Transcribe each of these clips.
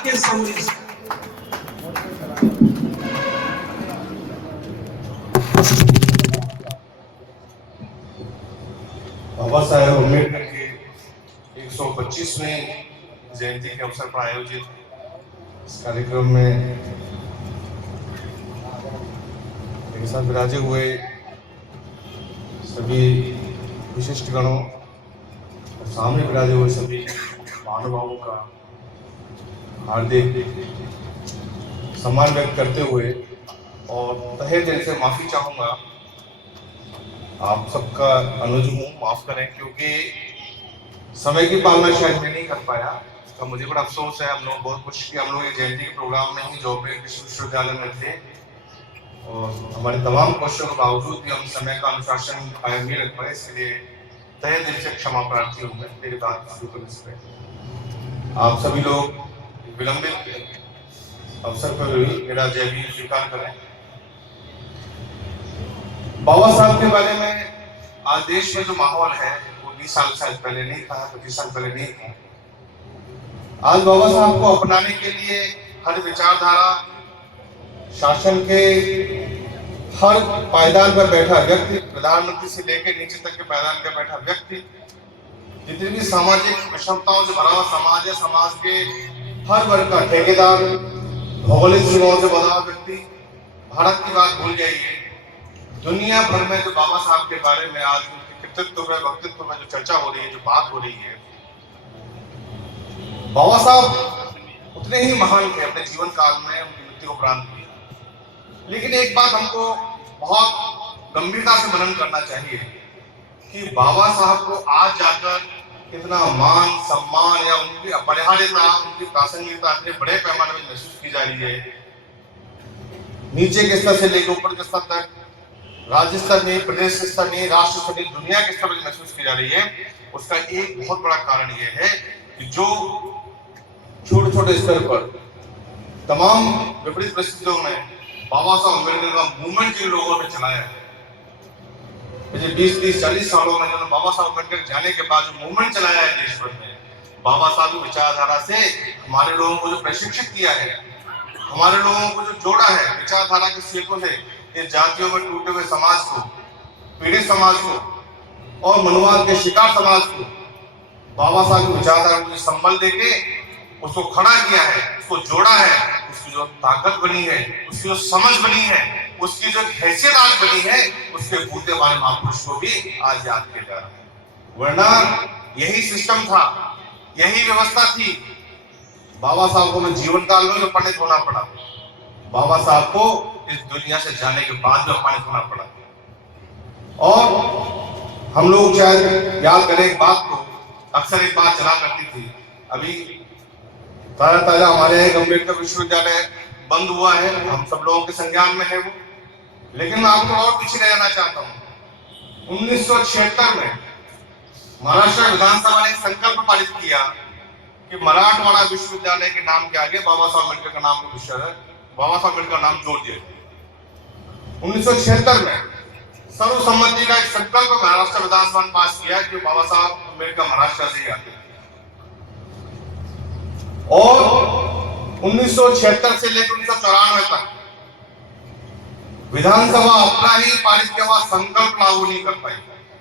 राकेश सावरी। बाबा साहेब अम्बेडकर के 125वें जयंती के अवसर पर आयोजित इस कार्यक्रम में एक साथ विराजे हुए सभी विशिष्ट गणों और सामने विराजे हुए सभी महानुभावों का हार्दिक सम्मान व्यक्त करते हुए और तहे दिल से माफी चाहूंगा। आप सबका अनुज हूँ, माफ करें, क्योंकि समय की पालना शायद मैं नहीं कर पाया। इसका मुझे बड़ा अफसोस है। हम लोग बहुत कुछ किया, हम लोग ये जयंती के प्रोग्राम में ही जौबेर विश्वविद्यालय में थे और हमारे तमाम कोशिशों के बावजूद भी हम समय का अनुशासन कायम नहीं रख पाए। इसके लिए तहे दिल से क्षमा प्रार्थी हूँ मैं मेरी बात शुरू करने से पहले। आप सभी लोग विलंबित अवसर पर भी मेरा जय भी स्वीकार करें। बाबा साहब के बारे में आज देश में जो माहौल है वो 20 साल शायद पहले नहीं था, 25 साल पहले नहीं था। आज बाबा साहब को अपनाने के लिए हर विचारधारा, शासन के हर पायदान पर बैठा व्यक्ति, प्रधानमंत्री से लेकर नीचे तक के पायदान पर बैठा व्यक्ति, जितनी भी सामाजिक विषमताओं से भरा हुआ समाज है, समाज के हर वर्ग का ठेकेदार, भौगोलिक सीमाओं से बधा व्यक्ति, भारत की बात भूल जाइए। दुनिया भर में जो बाबा साहब के बारे में आज उनके कृतित्व में, वक्तृत्व में जो चर्चा हो रही है, जो बात हो रही है, बाबा साहब उतने ही महान थे अपने जीवन काल में, उनकी मृत्यु उपरांत भी। लेकिन एक बात हमको बहुत गंभीरता से मनन करना चाहिए कि बाबा साहब को आज जाकर कितना मान सम्मान या उनकी अपरिहार्यता, उनकी प्रासंगिकता इतने बड़े पैमाने में महसूस की जा रही है। नीचे के स्तर से लेकर ऊपर के स्तर तक, राज्य स्तर नहीं, प्रदेश स्तर नहीं, राष्ट्र स्तर नहीं, दुनिया के स्तर पर महसूस की जा रही है। उसका एक बहुत बड़ा कारण यह है कि जो छोटे छोटे स्तर पर तमाम विपरीत परिस्थितियों में बाबा साहब अम्बेडकर का मूवमेंट जिन लोगों ने चलाया है, पिछले 20-30-40 सालों में जिन्होंने बाबा साहब अम्बेडकर जाने के बाद जो मूवमेंट चलाया है देश भर में, बाबा साहब की विचारधारा से हमारे लोगों को जो प्रशिक्षित किया है, हमारे लोगों को जो जोड़ा है विचारधारा के सेतु से, ये जातियों में टूटे हुए समाज को, पीड़ित समाज को और मनुवाद के शिकार समाज को बाबा साहब की विचारधारा को संबल देके उसको खड़ा किया है, उसको जोड़ा है, उसकी जो ताकत बनी है, उसकी जो समझ बनी है, उसकी जो हैसियत आज बनी है, उसके भूते वाले महापुरुष को भी आज याद किया जा रहा है। वरना यही सिस्टम था, यही व्यवस्था थी। बाबा साहब को मैं जीवन काल में अपमानित होना पड़ा, बाबा साहब को इस दुनिया से जाने के बाद भी अपमानित होना पड़ा। और हम लोग शायद याद करें एक बात को, अक्सर एक बात चला करती थी, अभी ताजा हमारे यहाँ अम्बेडकर विश्वविद्यालय बंद हुआ है, हम सब लोगों के संज्ञान में है वो। लेकिन मैं आपको और पीछे ले जाना चाहता हूँ। 1976 में महाराष्ट्र विधानसभा ने एक संकल्प पारित किया कि मराठवाड़ा विश्वविद्यालय के नाम के आगे बाबा साहब अम्बेडकर का नाम बाबा साहब अम्बेडकर का नाम जोड़ दिया। 1976 में सर्वसम्मति का एक संकल्प महाराष्ट्र विधानसभा ने पास किया कि बाबा साहब अम्बेडकर महाराष्ट्र से ही आते। और 1976 से लेकर 1994 तक विधानसभा अपना ही पारित किया हुआ संकल्प लागू नहीं कर पाई।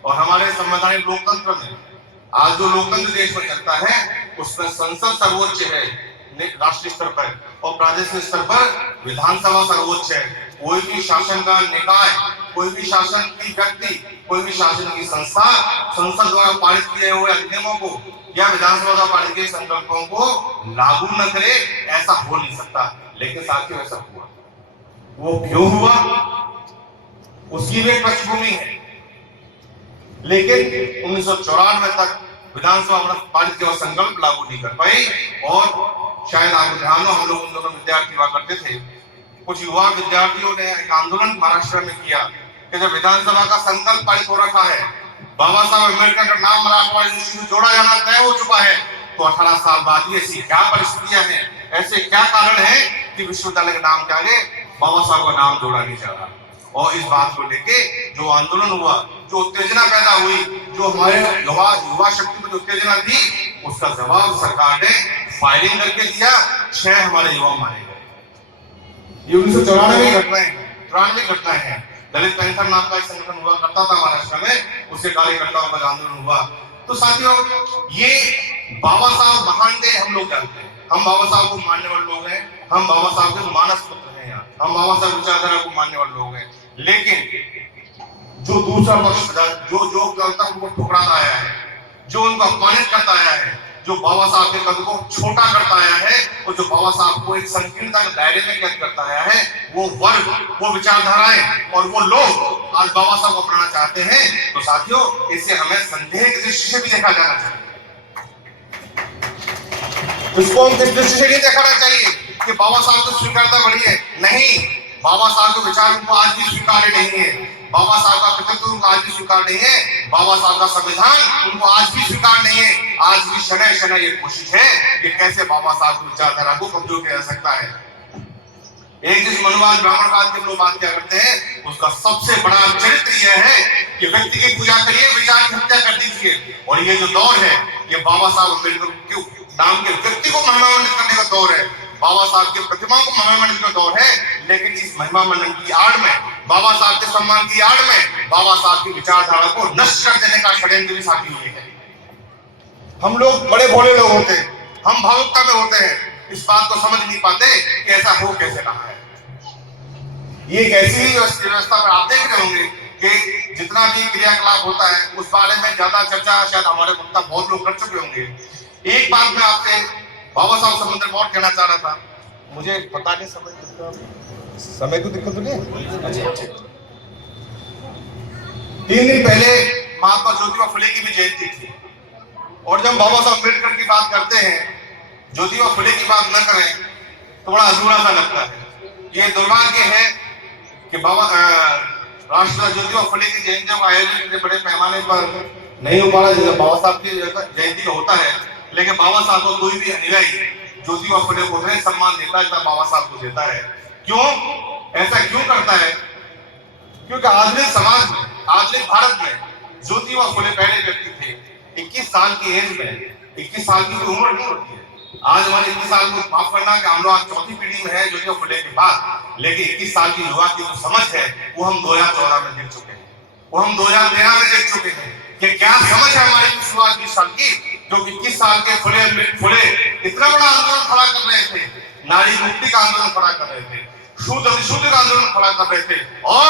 और हमारे संवैधानिक लोकतंत्र में आज जो लोकतंत्र देश में चलता है उसमें संसद सर्वोच्च है राष्ट्रीय स्तर पर, और प्रादेशिक स्तर पर विधानसभा सर्वोच्च है। कोई भी शासन का निकाय, कोई भी शासन की व्यक्ति, कोई भी शासन की संस्था संसद द्वारा पारित किए हुए अधिनियमों को या विधानसभा द्वारा पारित किए संकल्पों को लागू न करे, ऐसा हो नहीं सकता। लेकिन साथियों ऐसा हुआ। वो क्यों हुआ उसकी भी एक पृष्ठभूमि है। लेकिन 1994 तक विधानसभा पारित किया संकल्प लागू नहीं कर पाई। और शायद आप ध्यान हो, हम लोग उन दोनों विद्यार्थी हुआ करते थे, कुछ युवा विद्यार्थियों ने एक आंदोलन महाराष्ट्र में किया कि जब विधानसभा का संकल्प पारित हो रखा है, बाबा साहब अम्बेडकर का नाम मराठवाड़ा यूनिवर्सिटी में जोड़ा जाना तय हो चुका है, तो 18 साल बाद ऐसी क्या परिस्थितियां हैं, ऐसे क्या कारण है कि विश्वविद्यालय के नाम के आगे बाबा साहब का नाम जोड़ा नहीं जा रहा। और इस बात को लेके जो आंदोलन हुआ, जो उत्तेजना पैदा हुई, जो हमारे युवा शक्ति में जो उत्तेजना थी, उसका जवाब सरकार ने फायरिंग करके दिया, 6 हमारे युवा मारे गए। ये 1994 की घटनाएं हैं, 93 घटनाएं हैं। दलित पेंशन नाम का एक संगठन हुआ करता था महाराष्ट्र में, उससे कार्यकर्ताओं का आंदोलन हुआ। तो साथियों, ये बाबा साहब महान थे, हम लोग जानते हैं, हम बाबा साहब को मानने वाले लोग हैं, हम बाबा साहब के मानस पुत्र हैं, यहाँ हम बाबा साहब विचारधारा को मानने वाले लोग हैं। लेकिन जो दूसरा पक्ष जो तक उनको ठुकराता आया है, जो उनको अपमानित करता आया है, जो बाबा साहब के कद को छोटा करता आया है, और जो बाबा साहब को एक संकीर्णता के दायरे में कैद करता आया है, वो वर्ग, वो विचारधाराएं और वो लोग आज बाबा साहब को अपनाना चाहते हैं। तो साथियों, इसे हमें संदेह की दृष्टि से भी देखा जाना चाहिए। इसको हम किस दृष्टि से नहीं देखना चाहिए कि बाबा साहब को स्वीकारता बढ़ी है, नहीं। बाबा साहब के विचार उनको आज भी स्वीकार्य नहीं है, बाबा साहब का कृतित्व उनको आज भी स्वीकार नहीं है, बाबा साहब का संविधान उनको आज भी स्वीकार नहीं है। आज भी शनय शनय ये कोशिश है कि कैसे बाबा साहब की विचारधारा को कमजोर किया जा सकता है। एक जिस मनुवाद ब्राह्मणवाद के लोग बात क्या करते हैं, उसका सबसे बड़ा चरित्र यह है कि व्यक्ति की पूजा करिए, विचार की हत्या कर दीजिए। और ये जो दौर है, ये बाबा साहब अम्बेडकर के नाम के व्यक्ति को महिमामंडित करने का दौर है, बाबा साहब की प्रतिमा को महिमामंडित का दौर है। लेकिन इस महिमामंडन की आड़ में, बाबा साहब के सम्मान की आड़ में, बाबा साहब की विचारधारा को नष्ट कर देने का षड्यंत्र भी साथी हुए है। हम लोग बड़े भोले लोग होते हैं, हम भावुकता में होते हैं, इस बात को समझ नहीं पाते कि ऐसा हो कैसे रहा है। ये एक ऐसी व्यवस्था पर आप देख रहे होंगे कि जितना भी क्रियाकलाप होता है, उस बारे में ज्यादा चर्चा शायद हमारे वक्ता बहुत लोग कर चुके होंगे। एक बात मैं आपसे बाबा साहब संबंध में और कहना चाह रहा था, मुझे पता नहीं समय तो दिक्कत नहीं है। अच्छा, 3 दिन पहले महात्मा ज्योतिबा फुले की भी जयंती थी, और जब बाबा साहब अम्बेडकर की बात करते हैं, ज्योतिबा फुले की बात न करें तो बड़ा अधूरा सा लगता है। ये दुर्भाग्य है कि राष्ट्रपिता ज्योतिबा फुले की जयंती का आयोजन बड़े पैमाने पर नहीं हो पा रहा, जैसे बाबा साहब की जयंती का होता है। लेकिन बाबा साहब को कोई भी अनुयायी ज्योतिबा फुले को नहीं सम्मान देता है, बाबा साहब को देता है। क्यों ऐसा क्यों करता है? क्योंकि आधुनिक समाज में, आधुनिक भारत में ज्योतिबा फुले पहले व्यक्ति थे। 21 साल की एज में, 21 साल की उम्र नहीं होती है। आज हमारे 21 साल को माफ करना कि हम लोग आज चौथी पीढ़ी में है ज्योतिबा फुले के बाद, लेकिन 21 साल की युवा की जो समझ है वो हम 2014 में देख चुके हैं, वो हम 2013 में देख चुके हैं। ये क्या समझ है हमारी 20 साल की, जो 21 साल के फुले इतना बड़ा आंदोलन खड़ा कर रहे थे, नारी मुक्ति का आंदोलन खड़ा कर रहे थे, शुद्ध अशुद्ध का आंदोलन खड़ा कर रहे थे, और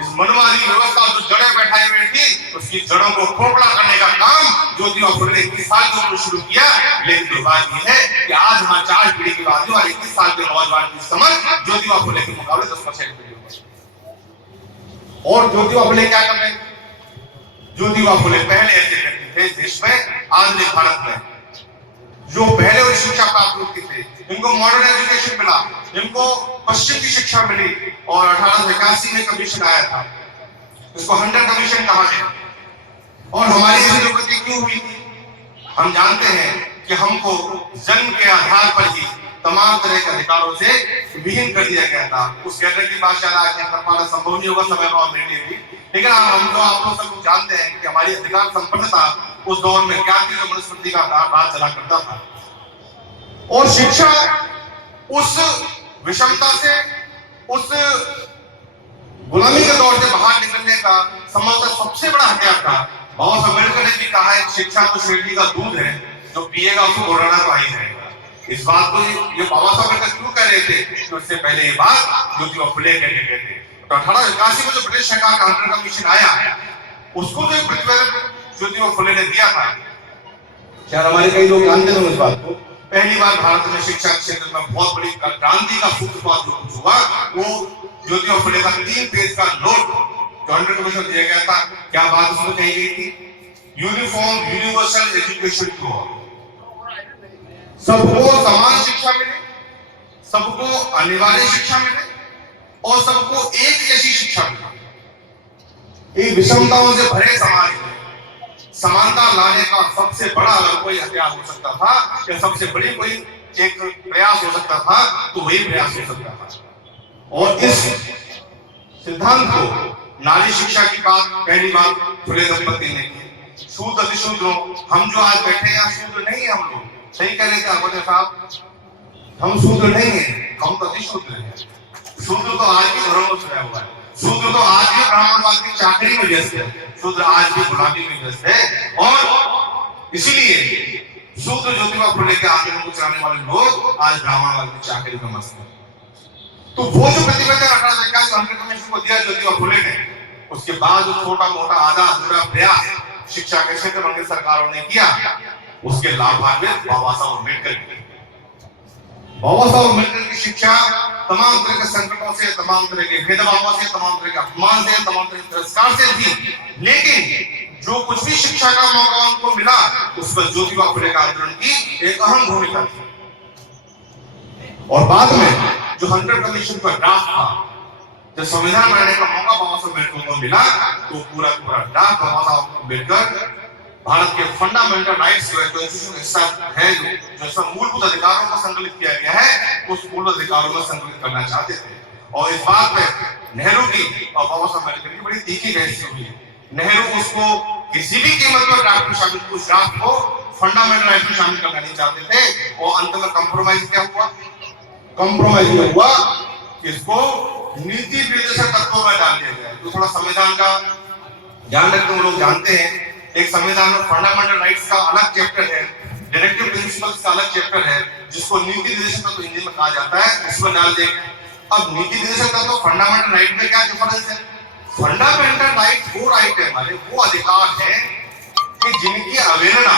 इस मनवादी व्यवस्था जो जड़ें बैठाई हुई थी, उसकी जड़ों को खोखला करने का काम ज्योतिबा फुले ने 21 साल की उम्र शुरू किया। लेकिन दुर्भाग्य है कि आज हमारे 4 पीढ़ी के बाद 21 साल के नौजवान की समझ ज्योतिबा फुले के मुकाबले 10% पीढ़ी हो। और ज्योतिबा फुले क्या कर रहे थे? ज्योतिबा फुले पहले ऐसे व्यक्ति थे देश में, आधुनिक भारत में, जो पहले वो शिक्षा प्राप्त होती थे, इनको मॉडर्न एजुकेशन मिला, इनको पश्चिम की शिक्षा मिली, और 1881 में कमीशन आया था, इसको हंटर कमीशन कहा गया। और हमारी जरूरत क्यों हुई थी? हम जानते हैं कि हमको जन्म के आधार पर ही तमाम तरह के अधिकारों से विहीन कर दिया गया था। उस कहने की बात शायद आज कर पाना संभव नहीं होगा समय और मेरे लिए भी, लेकिन हम तो आप लोग सब लोग जानते हैं कि हमारी अधिकार संपन्नता उस दौर में क्या थी, जो मनुस्मृति का राज चला करता था। और शिक्षा उस विषमता से, उस गुलामी के दौर से बाहर निकलने का संभवतः सबसे बड़ा हथियार था। बाबा साहब अम्बेडकर ने भी कहा है, शिक्षा तो शेरडी का दूध है, जो पिएगा उसको घोड़ाना तो ही रहेगा। इस बात को ये बाबा साहब अम्बेडकर क्यों कह रहे थे? कि उससे पहले ये बात ज्योतिबा फुले कहते थे। तो 1881 में जो ब्रिटिश सरकार का हंटर कमीशन आया, उसको जो प्रतिवेदन ज्योतिबा फुले ने दिया था, शायद हमारे कई लोग जानते हैं इस बात को। पहली बार भारत में शिक्षा क्षेत्र में बहुत बड़ी क्रांति का सूत्रपात जो कुछ हुआ, वो ज्योतिबा फुले का 3 पेज का नोट जो हंटर कमीशन दिया गया था। क्या बात उसमें कही गई थी? Uniform universal education to all, सबको समान शिक्षा मिले, सबको अनिवार्य शिक्षा मिले, और सबको एक जैसी शिक्षा मिले। एक विषमताओं से भरे समाज में समानता लाने का सबसे बड़ा अगर कोई हथियार हो सकता था, या सबसे बड़ी कोई एक प्रयास हो सकता था, तो वही प्रयास हो सकता था। और इस सिद्धांत को, नारी शिक्षा की बात पहली बात फुले दंपति ने की। शूद्र अतिशूद्र, हम जो आज बैठे हैं शूद्र नहीं है हम लोग, सही कह रहे थे अहमद साहब, हम शूद्र नहीं है, हम तो अतिशूद्र हैं। शूद्र तो आज भी घरों में सोया हुआ है, शूद्र तो आज भी ब्राह्मणवाद की चाकरी में व्यस्त है, शूद्र आज भी गुलामी में व्यस्त है। और इसीलिए शूद्र ज्योतिबा फुले के आंदोलन को चलाने वाले लोग आज ब्राह्मणवाद की चाकरी में मस्त हैं। तो वो जो प्रतिबंध 1841 कमीशन को दिया ज्योतिबा फुले ने, उसके बाद जो छोटा मोटा आधा अधूरा प्रयास शिक्षा के क्षेत्र में सरकारों ने किया, उसके लाभान्वित बाबा साहब अम्बेडकर। बाबा साहब अम्बेडकर की शिक्षा तमाम तरह के संकटों से, तमाम तरह के भेदभावों से, तमाम तरह के अपमान से, तमाम तरह के तिरस्कार से थी, लेकिन जो कुछ भी शिक्षा का मौका उनको मिला, उसमें ज्योतिबा फुले का आंदोलन की एक अहम भूमिका थी। और बाद में जो हंटर कमीशन का ड्राफ्ट था, जब संविधान बनाने का मौका बाबा साहब अम्बेडकर को मिला, तो पूरा ड्राफ्ट बाबा साहब अम्बेडकर भारत के फंडामेंटल राइट्स जो कॉन्स्टिट्यूशन का हिस्सा है, जो मूलभूत अधिकारों को संकलित किया गया है, उस मूलभूत अधिकारों में संकलित करना चाहते थे। और इस बात में नेहरू की और बाबा साहब अम्बेडकर की बड़ी तीखी बहस हुई है। नेहरू उसको किसी भी कीमत पर ड्राफ्ट में शामिल, उस ड्राफ्ट को फंडामेंटल राइट्स में शामिल करना नहीं चाहते थे। और अंत में कंप्रोमाइज क्या हुआ? कंप्रोमाइज ये हुआ कि इसको नीति निर्देशक तत्वों में डाल दिया गया। तो थोड़ा संविधान का ध्यान रखते हैं, लोग जानते हैं एक संविधान में फंडामेंटल राइट्स का अलग चैप्टर है, डायरेक्टिव प्रिंसिपल्स का अलग चैप्टर है, जिसको नीति निर्देशक तत्व हिंदी में कहा जाता है, उसमें डाल दें। अब नीति निर्देशक तत्व फंडामेंटल राइट में क्या डिफरेंस है? फंडामेंटल राइट वो राइट है हमारे, वो अधिकार है कि जिनकी अवहेलना,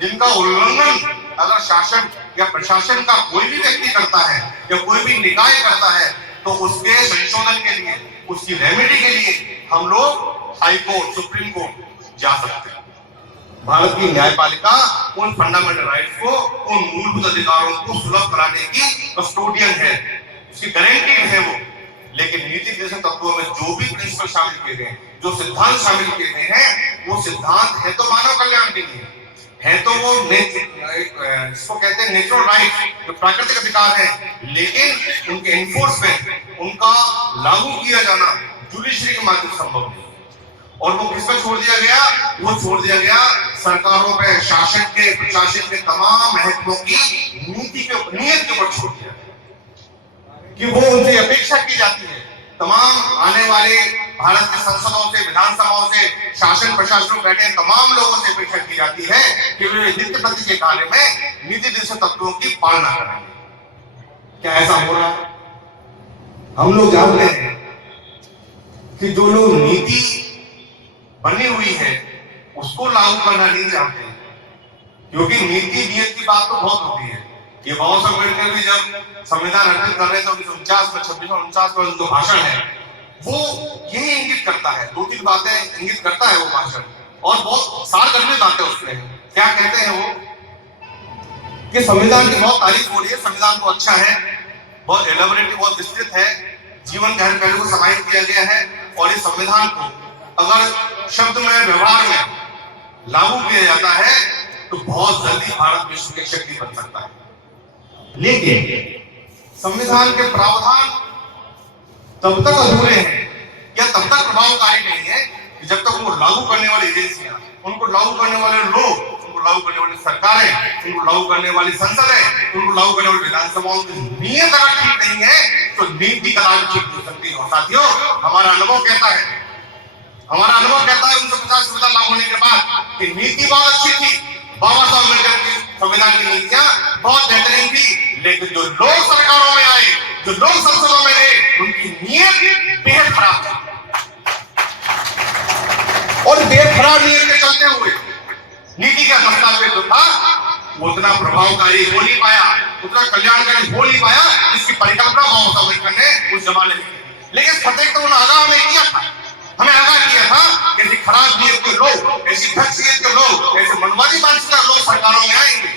जिनका उल्लंघन अगर शासन या प्रशासन का कोई भी व्यक्ति करता है या कोई भी निकाय करता है, तो उसके संशोधन के लिए, उसकी रेमेडी के लिए हम लोग हाई कोर्ट, सुप्रीम कोर्ट जा सकते हैं। भारत की न्यायपालिका उन फंडामेंटल राइट्स को, उन मूलभूत अधिकारों को सुलभ कराने की कस्टोडियन है, उसकी गारंटी है वो। लेकिन नीति निर्देशक तत्वों में जो भी प्रिंसिपल शामिल किए गए, जो सिद्धांत शामिल किए गए हैं, वो सिद्धांत है तो मानव कल्याण के लिए, है तो वो इसको कहते हैं नेचुरल राइट, जो प्राकृतिक अधिकार है, लेकिन उनके एनफोर्समेंट, उनका लागू किया जाना जुडिशरी के माध्यम से संभव नहीं। और वो किस पर छोड़ दिया गया? वो छोड़ दिया गया सरकारों पे, शासन के, प्रशासन के तमाम महत्वों की नीति के, नियत के ऊपर छोड़ दिया कि वो उनसे अपेक्षा की जाती है। तमाम आने वाले भारत के संसदों से, विधानसभाओं से, शासन प्रशासन में बैठे तमाम लोगों से अपेक्षा की जाती है कि वे नित्य प्रति के कार्य में नीति निर्देशक तत्वों की पालना करेंगे। क्या ऐसा हो रहा है? हम लोग जानते हैं कि जो लोग नीति बनी हुई है उसको लागू करना नहीं चाहते, क्योंकि नीति नियत की बात तो बहुत होती है। ये बाबा साहब अम्बेडकर भी जब संविधान अर्जित कर रहे थे 1949 में, 2649 में जो भाषण है, वो यही इंगित करता है, दो तीन बातें इंगित करता है वो भाषण, और बहुत सारगर्भित बातें उसमें हैं। क्या कहते हैं वो? कि संविधान की बहुत तारीफ हो रही है, संविधान तो अच्छा है, बहुत एलाबोरेटिव, बहुत विस्तृत है, जीवन के हर पहलू को समाहित किया गया है, और इस संविधान को अगर शब्द में, व्यवहार में लागू किया जाता है तो बहुत जल्दी भारत विश्व की शक्ति बन सकता है। लेकिन संविधान के प्रावधान तब तक अधूरे हैं या तब तक प्रभावकारी नहीं है कि जब तक वो लागू करने वाली एजेंसियां, उनको लागू करने वाले लोग, उनको लागू करने वाली सरकारें, उनको लागू करने वाली संसदें, उनको लागू करने वाली विधानसभाओं की नीयत अगर ठीक नहीं है तो नीति कदापि ठीक हो सकती है। और साथियों, हमारा अनुभव कहता है 1950 संविधान लागू होने के बाद कि नीति बहुत अच्छी थी, बाबा साहब अम्बेडकर की संविधान की नीतियां बहुत बेहतरीन थी, लेकिन जो लोग सरकारों में आए, जो लोग संसदों में रहे, उनकी नीयत बेहद खराब थी। और बेहद खराब नीयत के चलते हुए नीति का दस्तावेज जो था वो उतना प्रभावकारी हो नहीं पाया, उतना कल्याणकारी हो नहीं पाया, जिसकी परिकल्पना बाबा साहब अम्बेडकर ने उस जमाने में की। लेकिन फतेह तो उन्होंने आगाह हमें किया था, हमें आगाह किया था कि ऐसी खराब नीयत के लोग, ऐसी भ्रष्ट के लोग, ऐसे मनवादी मानसिकता लोग सरकारों में आएंगे,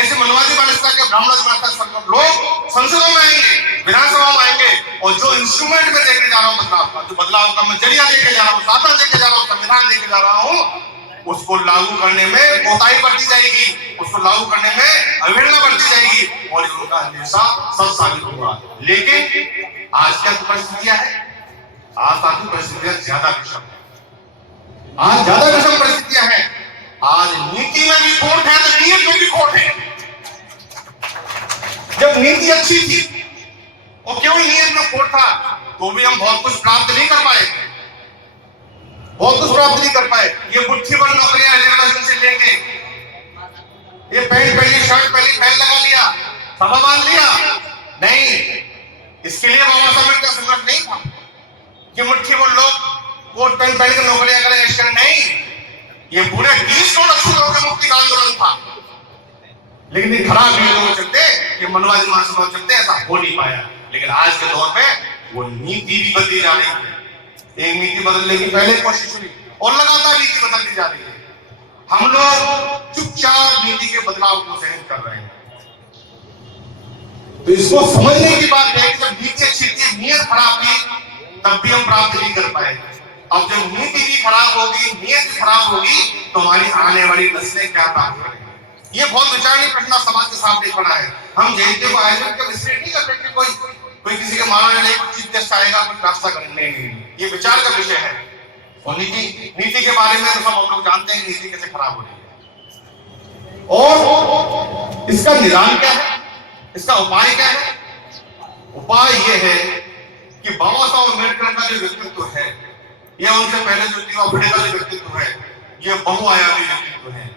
ऐसे मनवादी मानसिकता के ब्राह्मण मानसिकता लोग संसदों में आएंगे, विधानसभा में आएंगे, और जो इंस्ट्रूमेंट में देके जा रहा हूं बदलाव का, जो बदलाव का मैं जरिया देके जा रहा हूं, साधन देके जा रहा हूं, संविधान देके जा रहा हूं, उसको लागू करने में कोताही बरती जाएगी, उसको लागू करने में अवहेलना बरती जाएगी, और ये उनका हमेशा सच साबित होगा। लेकिन आज क्या परिस्थितियां है? आज साथी परिस्थितियां ज्यादा विषम है, आज ज्यादा विषम परिस्थितियां हैं। आज नीति में भी खोट है तो नियत में भी खोट है। नीति अच्छी थी और केवल नीयत में खोट था तो भी हम बहुत कुछ प्राप्त नहीं कर पाए, बहुत कुछ प्राप्त नहीं कर पाए। ये मुट्ठी भर नौकरियां रिजर्वेशन से लेके, ये पैंट पहनी, शर्ट पहनी, पैंट लगा लिया, सभा बांध लिया, नहीं, इसके लिए बाबा साहब का संघर्ष नहीं था कि मुट्ठी भर लोग कोट पैंट पहन कर नौकरियां करें, ऐसे नहीं, ये पूरे 20 करोड़ अछूतों का मुक्ति का आंदोलन था। लेकिन ये खराब लोग चलते, ये मनवादी महासभा चलते, ऐसा हो नहीं पाया। लेकिन आज के दौर में वो नीति भी बदली जा रही है, एक नीति बदलने की पहले कोशिश हुई और लगातार नीति बदलती जा रही है। हम लोग चुपचाप नीति के बदलाव को सहन कर रहे हैं। तो इसको समझने की बात है कि जब नीति अच्छी थी, नीयत खराब थी, तब भी हम प्राप्त नहीं कर पाए। अब जब नीति भी खराब होगी, नीयत खराब होगी, तो हमारी आने वाली नस्लें क्या प्राप्त करेंगी? ये बहुत विचारणीय प्रश्न समाज के सामने खड़ा है। हम जयंती को आयोजन का विषय नहीं कर सकते, कोई किसी के मारने नहीं, कोई चीफ गेस्ट आएगा, कोई नाश्ता करने नहीं, ये विचार का विषय है। और नीति के बारे में तो सब हम लोग जानते हैं, नीति कैसे खराब हो रही है और इसका निदान क्या है, इसका उपाय क्या है? उपाय ये है कि बाबा साहब अम्बेडकर का जो व्यक्तित्व है, या उनसे पहले जो टीवा भिड़े का जो व्यक्तित्व है, ये बहुआयामी व्यक्तित्व है।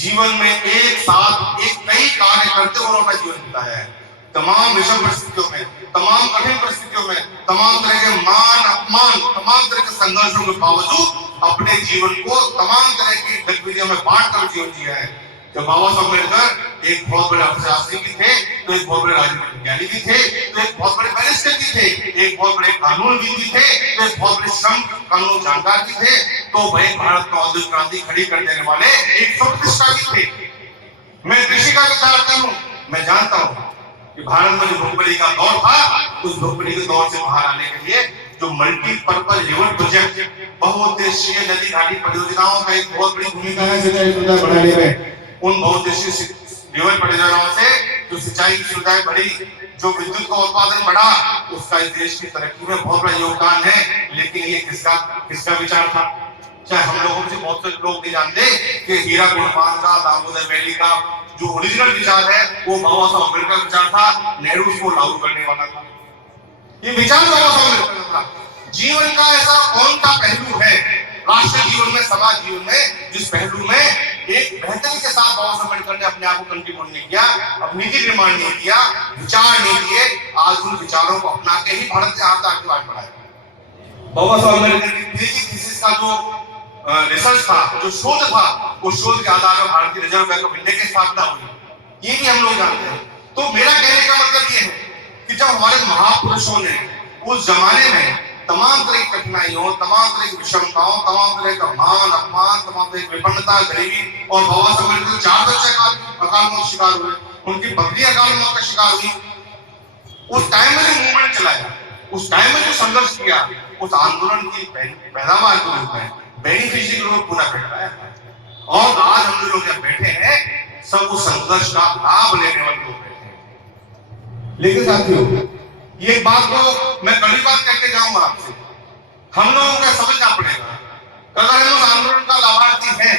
जीवन में एक साथ एक कई कार्य करते हुए अपना जीवन बिताया है। तमाम विषम परिस्थितियों में, तमाम कठिन परिस्थितियों में, तमाम तरह के मान अपमान, तमाम तरह के संघर्षों के बावजूद अपने जीवन को तमाम तरह की गतिविधियों में बांट कर जीवन जिया है। जब बाबा साहब अम्बेडकर एक बहुत बड़े अर्थशास्त्री भी थे, तो एक बहुत बड़े राजनीतिक विज्ञानी भी थे, तो एक बहुत बड़े बैरिस्टर भी थे, एक बहुत बड़े कानूनविद भी थे, तो एक बहुत बड़े श्रम कानून जानकार भी थे, तो वह भारत में औद्योगिक क्रांति खड़ी कर देने वाले एक प्रतिष्ठा भी थे। मैं कृषि का विद्यार्थी हूँ, मैं जानता हूँ कि भारत में जो भूखमरी का दौर था, उस भूखमरी के दौर से बाहर आने के लिए जो मल्टीपर्पज रिवर प्रोजेक्ट, बहुउद्देशीय नदी घाटी परियोजनाओं का एक बहुत बड़ी भूमिका है सिंचाई सुविधा बढ़ाने में। उन बहुउद्देशीय रिवर परियोजनाओं से जो सिंचाई की सुविधाएं बढ़ी, जो विद्युत का उत्पादन बढ़ा, उसका इस देश की तरक्की में बहुत बड़ा योगदान है। लेकिन ये किसका विचार था? चाहे हम लोगों से बहुत से लोग नहीं जानते कि हीरा कुंडमान का, दामोदर वैली का जो ओरिजिनल विचार है वो बाबा साहब अम्बेडकर का विचार था। नेहरू उसको लागू करने वाला था। ये विचार बाबा साहब अम्बेडकर का था। जीवन का ऐसा कौन सा पहलू है राष्ट्र जीवन में, समाज जीवन में, जिस पहलू में एक बेहतरी के साथ बाबा साहब अम्बेडकर ने अपने आप को कंट्रीब्यूट नहीं किया, अपनी नीति निर्माण नहीं किया, विचार नहीं दिए, आज उन विचारों को अपना के ही भारत से आज आगे बढ़ाया। बाबा साहब अम्बेडकर की पीएचडी थीसिस का जो रिसर्च था, जो शोध था, उस शोध के आधार पर भारतीय रिजर्व बैंक ऑफ इंडिया की स्थापना हुई। ये भी हम लोग जानते हैं। तो मेरा कहने का मतलब ये है कि जब हमारे महापुरुषों ने उस जमाने में तमाम तरह की कठिनाइयों, तमाम तरह की विषमताओं, तमाम तरह का मान अपमान, तमाम तरह की विपन्नता, गरीबी, और बाबा साहब अम्बेडकर 4 बच्चे अकाल मौत शिकार हुए, उनकी पत्नी अकाल मौत का शिकार हुई। उस टाइम में जो मूवमेंट चलाया, उस टाइम में जो संघर्ष किया, उस आंदोलन की पैदावार के रूप में बेनिफिशियरी के रूप पूरा बैठाया है। और आज हम लोग यहाँ बैठे हैं, सब उस संघर्ष का लाभ लेने वाले लोग बैठे हैं। लेकिन साथियों, ये बात को मैं कड़ी बात कहते जाऊंगा आपसे, हम लोगों को समझना पड़ेगा। अगर हम उस आंदोलन का लाभार्थी हैं,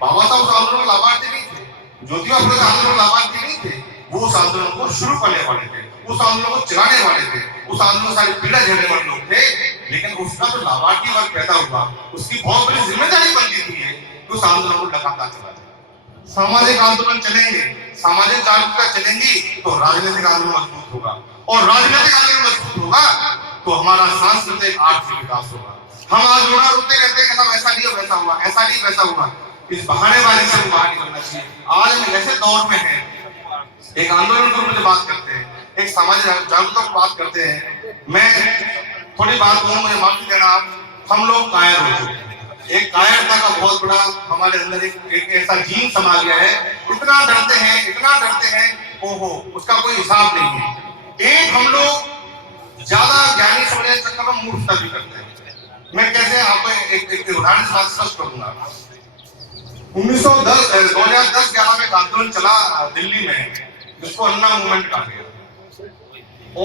बाबा साहब उस आंदोलन लाभार्थी नहीं थे, ज्योतिबा फुले आंदोलन लाभार्थी नहीं थे, वो उस आंदोलन को शुरू करने वाले थे, उस आंदोलन को चलाने वाले थे, उस आंदोलन सारी पीड़ा झेलने वाले लोग थे। लेकिन उसका जो लाभार्थी वर्ग पैदा हुआ, उसकी बहुत बड़ी जिम्मेदारी बनती थी कि उस आंदोलन को लगातार चलाए। सामाजिक आंदोलन चलेंगे, सामाजिक जागरूकता चलेंगी, तो राजनीतिक आंदोलन मजबूत होगा, और राजनीतिक आंदोलन मजबूत होगा तो हमारा सांस्कृतिक आर्थिक विकास होगा। हम आज रोना रोते रहते हैं कि सब ऐसा नहीं वैसा हुआ, ऐसा नहीं वैसा हुआ, इस बहानेबाजी से बाहर निकलना चाहिए। आज हम ऐसे दौर में हैं, एक आंदोलन के रूप में बात करते हैं, एक सामाजिक जागरूकता की बात करते हैं। मैं थोड़ी बात कहूँ, मुझे माफी देना, हम लोग कायर हो चुके हैं। एक कायरता का बहुत बड़ा हमारे अंदर एक ऐसा जीन समा गया है। इतना डरते हैं, ओहो, उसका कोई हिसाब नहीं है। एक हम लोग ज्यादा ज्ञानी समझने के चक्कर में मूर्खता भी करते हैं। मैं कैसे आपको एक उदाहरण से स्पष्ट करूंगा। 2010-11 में आंदोलन चला दिल्ली में, जिसको अन्ना मूवमेंट कहा गया,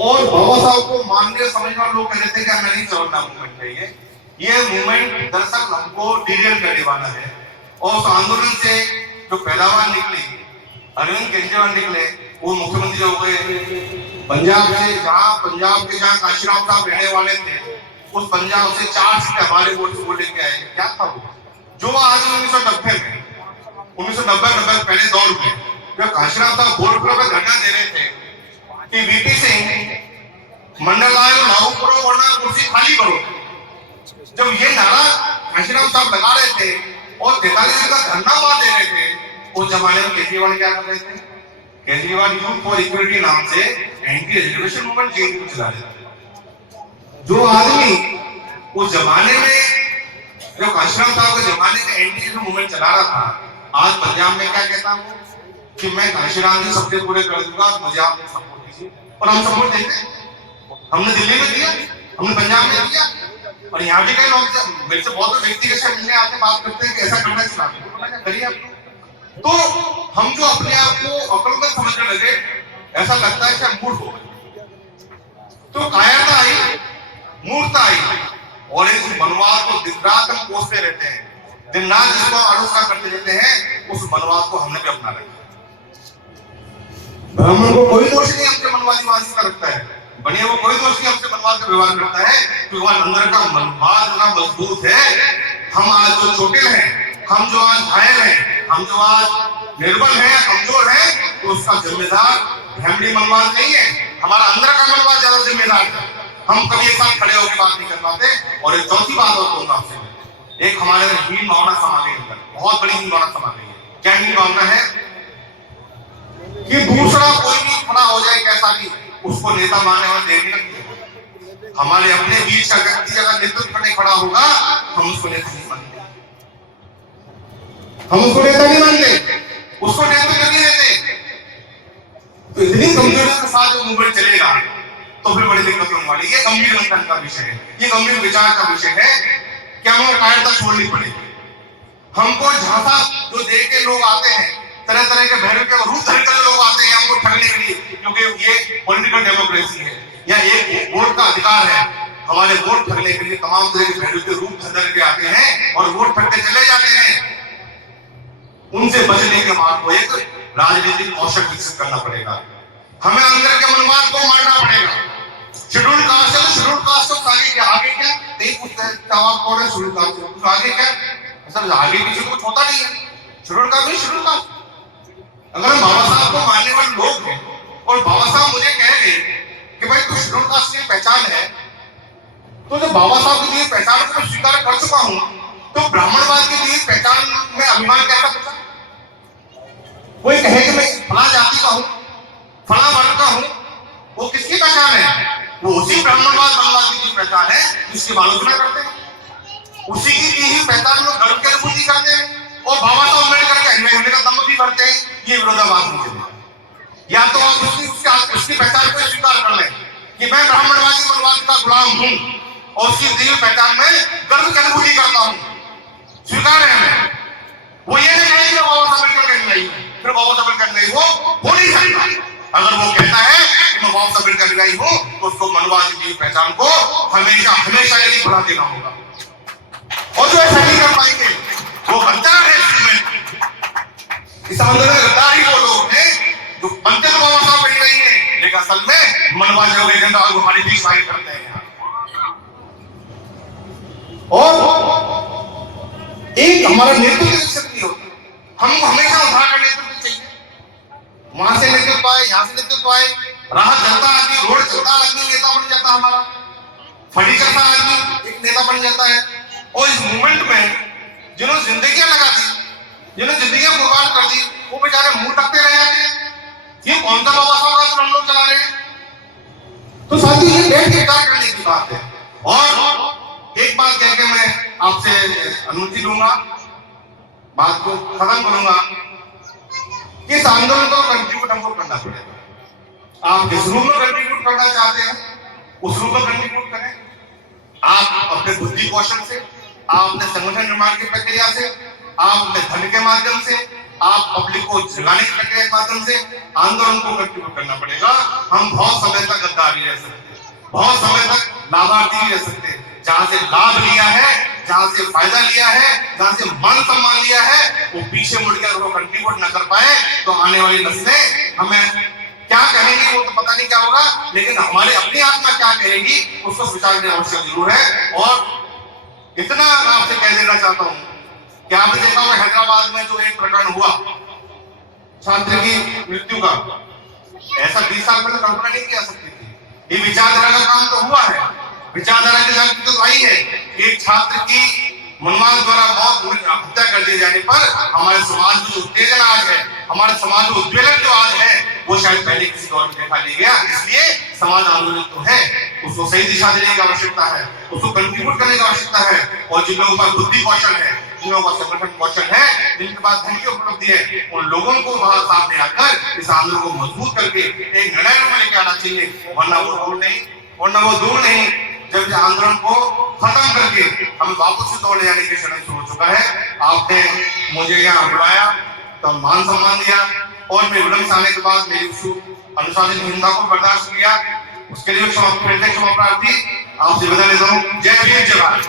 और बाबा साहब को मानने समझने वाले लोग कह रहे थे कि मैं नहीं चलना मूवमेंट है, ये मूवमेंट दरअसल हमको डिरेल करने वाला है। और उस आंदोलन से जो पैदावार निकली, अरविंद केजरीवाल निकले, वो मुख्यमंत्री हो गए। पंजाब से जहाँ काशीराम साहब रहने वाले थे, उस पंजाब से 4 सीटें हमारे वोट से वो लेके आए। क्या था वो? जो आदमी 1990 पहले दौर में जब काशीराम साहब वोट पर धरना दे रहे थे कि वीपी सिंह मंडल आयोग लागू करो वरना कुर्सी खाली करो, जब ये नारा काशीराम साहब लगा रहे थे और 43 दिन का धरना वहां दे रहे थे, उस जमाने में केजरीवाल क्या कर रहे थे? केजरीवाल यूथ फॉर इक्विटी नाम से एंटी रिजर्वेशन मूवमेंट चला रहे थे। जो आदमी उस जमाने में, जो काशीराम साहब के जमाने में एंटी रिजर्वेशन मूवमेंट चला रहा था, आज पंजाब में क्या कहता हूँ कि मैं काशीराम जी सबके पूरे कर दूंगा, मुझे आप सपोर्ट कीजिए। और हम सपोर्ट देते, हमने दिल्ली में दिया, हमने पंजाब में दिया, और यहाँ भी कई लोग मेरे से बहुत व्यक्ति के साथ मिलने आते बात करते हैं कि ऐसा करना चाहिए, करिए आप। तो हम जो अपने आप को अक्लमंद समझने लगे, ऐसा लगता है कि हम मूर्ख हो गए। तो कायरता आई, मूर्खता आई, और इस मनवाद को दिन रात हम कोसते रहते हैं, दिन रात जिसको आलोचना करते रहते हैं, उस मनवाद को हमने भी अपना रखा। ब्राह्मण को कोई दोष नहीं हमसे मनवादी मानसिकता रखता है, बनिए वो कोई दोष नहीं हमसे मनवाद का व्यवहार करता है, क्योंकि वहां अंदर का मनवाद इतना मजबूत है। हम आज जो चोटिल हैं, हम जो आज घायल हैं, हम जो आज निर्बल हैं, कमजोर हैं, तो उसका जिम्मेदार फैमिली मनवाद नहीं है, हमारा अंदर का मनवाद ज्यादा जिम्मेदार है। हम कभी एक साथ खड़े होकर बात नहीं कर पाते। और एक चौथी बात और कहूंगा आपसे, एक हमारे हीन भावना समा गई अंदर, बहुत बड़ी हीन भावना समा गई है। क्या हीन भावना है? कि दूसरा कोई भी खड़ा हो जाए कैसा भी, उसको नेता मानने वाले देरी लगती है। हमारे अपने बीच का व्यक्ति अगर नेतृत्व करने खड़ा होगा, हम उसको नेता नहीं मानते, हम उसको नेता नहीं मानते, उसको नेतृत्व नहीं देते। तो इतनी कमजोरी के साथ जो मूवमेंट चलेगा तो फिर बड़ी दिक्कत होने वाली है। ये गंभीर मंथन का विषय है, ये गंभीर विचार का विषय है कि हमें कायरता छोड़नी पड़ेगी। हमको झांसा जो दे के लोग आते हैं, तरह तरह के भैरव के रूप धर कर लोग आते हैं हमको ठगने के लिए, क्योंकि ये पॉलिटिकल डेमोक्रेसी है, या एक वोट का अधिकार है। हमारे वोट ठगने के लिए तमाम तरह के भैरव के रूप धर के आते हैं और वोट ठगते चले जाते हैं। उनसे बचने के मार्ग को एक राजनीतिक कौशल विकसित करना पड़ेगा। हमें अंदर के मनवाद को मारना पड़ेगा। शेड्यूल कास्ट है तो शेड्यूल कास्ट तो आगे क्या, आगे क्या नहीं पूछते हैं, जवाब कौन है? शेड्यूल कास्ट तो आगे क्या? सर आगे पीछे कुछ होता नहीं है, शेड्यूल कास्ट नहीं शेड्यूल कास्ट। अगर हम बाबा साहब को मानने वाले लोग हैं और बाबा साहब मुझे कहेंगे कि भाई तू शेड्यूल कास्ट की पहचान है, तो जब बाबा साहब की दी पहचान को स्वीकार कर चुका हूं, तो ब्राह्मणवाद की दी पहचान में अभिमान कैसा होता? कोई कहे कि मैं फला जाति का हूं, फला वर्ग का हूं, वो किसकी पहचान है? वो उसी ब्राह्मणवाद मनवाद की पहचान है जिसकी आलोचना करते हैं, उसी की दी ही पहचान में गर्व की अनुभूति करते हैं और बाबा साहब अम्बेडकर के हिंदू का दम भी भरते हैं। ये विरोधाभास नहीं चलेगा। या तो आप उसकी पहचान को स्वीकार कर लें कि मैं ब्राह्मणवादी मनवाद का गुलाम हूं और उसकी दी हुई पहचान में गर्व की अनुभूति करता हूं, स्वीकार है हमें। वो ये नहीं कहेगी बाबा साहब अम्बेडकर का नहीं, फिर बाबा साहब अम्बेडकर नहीं हो नहीं सकता। अगर वो कहता है कि मैं बाबा साहब अम्बेडकर नहीं हूं, तो उसको मनवादी की पहचान को हमेशा हमेशा के लिए बढ़ा देना होगा। और जो ऐसा नहीं कर पाएंगे वो गद्दार है। इस अंदर में गद्दार ही वो लोग हैं जो बनते तो बाबा साहब बन रही है, लेकिन असल में मनवादी लोग एजेंडा हमारे बीच में करते हैं। और एक हमारा नेतृत्व विकसित नहीं होता। हमको हमेशा उधार का नेतृत्व चाहिए, वहां से नेतृत्व आए, यहाँ से नेतृत्व आए, राह चलता आदमी, रोड चलता आदमी नेता बन जाता, हमारा फड़ी करता आदमी एक नेता बन जाता है। और इस मूवमेंट में जिन्होंने जिंदगियां लगा दी, जिन्होंने जिंदगियां कुर्बान कर दी, वो बेचारे मुंह ढकते रह जाते हैं। ये कौन सा बाबा साहब का हम लोग चला रहे हैं? तो साथी ये बैठ के विचार करने की बात है। और एक बात कह के मैं आपसे अनुमति लूंगा, बात को खत्म करूंगा कि इस आंदोलन को कंट्रीब्यूट हमको करना पड़ेगा। आप जिस रूप में कंट्रीब्यूट करना चाहते हैं उस रूप में कंट्रीब्यूट करें। आप अपने बुद्धि कौशल से, आप अपने संगठन निर्माण की प्रक्रिया से, आप अपने धन के माध्यम से, आप पब्लिक को जगाने की प्रक्रिया के माध्यम से आंदोलन को कंट्रीब्यूट करना पड़ेगा। हम बहुत समय तक गद्दार नहीं रह सकते, बहुत समय तक लाभार्थी नहीं रह सकते। जहां से लाभ लिया है, जहां से फायदा लिया है, जहां से मान सम्मान लिया है, वो पीछे मुड़ के अगर वो कंट्रीब्यूट न कर पाए तो आने वाली नस्लें हमें क्या कहेंगे वो तो पता नहीं क्या होगा, लेकिन हमारे अपनी आत्मा क्या कहेगी उसको विचार करना आवश्यक जरूर है। और इतना आपसे कह देना चाहता हूं कि आपने देखा होगा हैदराबाद में जो एक प्रकरण हुआ छात्र की मृत्यु का, ऐसा 20 साल पहले कल्पना नहीं किया सकती थी। ये विचारधारा का काम तो हुआ है, विचारधारा की जागृति तो आई है कि एक छात्र की मनमांस द्वारा हत्या कर दिए जाने पर हमारे समाज में जो उत्तेजना आज है, हमारे समाज में उद्वेलन जो आज है, वो शायद पहले किसी दौर में देखा नहीं गया। इसलिए समाज आंदोलन तो है, उसको सही दिशा देने की आवश्यकता है, उसको कंट्रीब्यूट करने की आवश्यकता है। और जिन लोगों का बुद्धि कौशल है, जिन लोगों का संगठन कौशल है, जिनके पास धन की उपलब्धि है, उन लोगों को वहां सामने आकर इस आंदोलन को मजबूत करके एक निर्णय में लेके आना चाहिए। वरना वो दूर नहीं जब इस आंदोलन को खत्म करके हमें वापस से दौड़े जाने के समय शुरू हो चुका है। आपने मुझे यहाँ बुलाया तो मान सम्मान दिया और मैं विलंब से आने के बाद मेरी अनुशासित हिंसा को बर्दाश्त किया, उसके लिए क्षमा प्रार्थी आपसे विदा लेता हूँ। जय भीम जय भारत।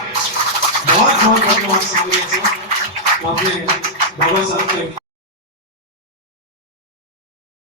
बहुत बहुत धन्यवाद।